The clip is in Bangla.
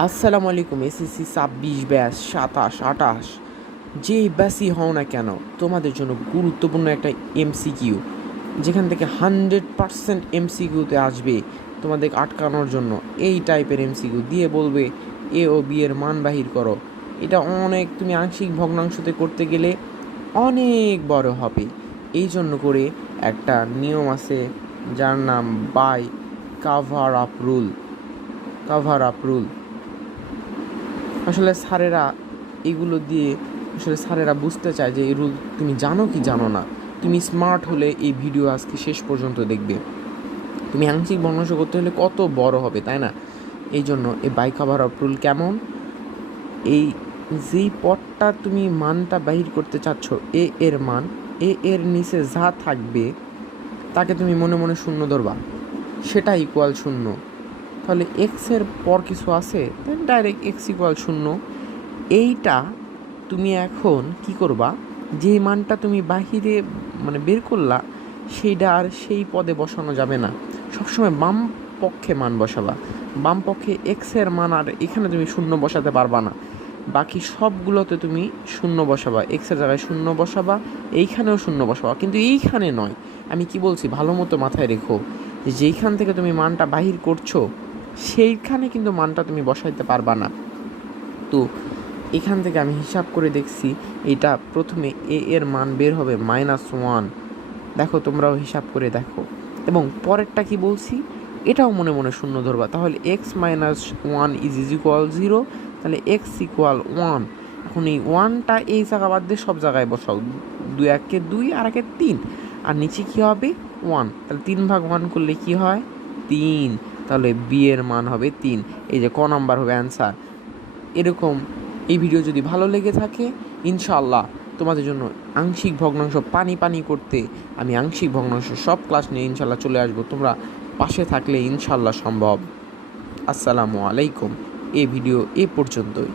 আসসালামু আলাইকুম। এসএসসি ২৬ ব্যাচ ২৭ ২৮ যেই ব্যাচই হও না কেন, তোমাদের জন্য গুরুত্বপূর্ণ একটা এমসিকিউ, যেখান থেকে 100% এমসিকিউতে আসবে তোমাদের আটকানোর জন্য। এই টাইপের এমসিকিউ দিয়ে বলবে এ ও বি এর মান বাহির করো। এটা অনেক, তুমি আংশিক ভগ্নাংশতে করতে গেলে অনেক বড় হবে। এই জন্য করে একটা নিয়ম আছে যার নাম বাই কাভার আপ রুল। আসলে স্যারেরা এগুলো দিয়ে স্যারেরা বুঝতে চায় যে এই রুল তুমি জানো কি জানো না। তুমি স্মার্ট হলে এই ভিডিও আজকে শেষ পর্যন্ত দেখবে। তুমি আংশিক ভগ্নাংশ করতে হলে কত বড় হবে, তাই না? এই জন্য এই বাই কাভার আপ রুল কেমন, এই যেই পদটা তুমি মানটা বাহির করতে চাচ্ছ, এর মান, এর নিচে যা থাকবে তাকে তুমি মনে মনে শূন্য ধরবা, সেটা ইকুয়াল শূন্য। তাহলে এক্সের পর কিছু আছে, দেন ডাইরেক্ট এক্স ইকুয়াল শূন্য। এইটা তুমি এখন কি করবা, যে মানটা তুমি বাহিরে বের করলা, সেইটা আর সেই পদে বসানো যাবে না। সবসময় বাম পক্ষে মান বসাবা। বাম পক্ষে এক্সের মান, আর এখানে তুমি শূন্য বসাতে পারবা না। বাকি সবগুলোতে তুমি শূন্য বসাবা, এক্সের জায়গায় শূন্য বসাবা, এইখানেও শূন্য বসাবা, কিন্তু এইখানে নয়। আমি কি বলছি ভালো মতো মাথায় রেখো, যেইখান থেকে তুমি মানটা বাহির করছো সেইখানে কিন্তু মানটা তুমি বসাইতে পারবা না। তো এখান থেকে আমি হিসাব করে দেখছি, এটা প্রথমে এর মান বের হবে -1। দেখো, তোমরাও হিসাব করে দেখো। এবং পরেরটা কি বলছি, এটাও মনে মনে শূন্য ধরবা। তাহলে x-1 ইজ ইকুয়াল 0, তাহলে x ইকুয়াল 1। এখন এই 1টা এই জায়গা বাদ দিয়ে সব জায়গায় বসাও। 2 একে 2 আর একে 3, আর নিচে কী হবে 1। তাহলে 3/1 করলে কি হয় 3। তাহলে বি এর মান হবে 3। এই যে ক নাম্বার হবে অ্যান্সার। এরকম এই ভিডিও যদি ভালো লেগে থাকে, ইনশাআল্লাহ তোমাদের জন্য আংশিক ভগ্নাংশ পানি করতে আমি আংশিক ভগ্নাংশ সব ক্লাস নিয়ে ইনশাআল্লাহ চলে আসবো। তোমরা পাশে থাকলে ইনশাআল্লাহ সম্ভব। আসসালামু আলাইকুম। এই ভিডিও এ পর্যন্তই।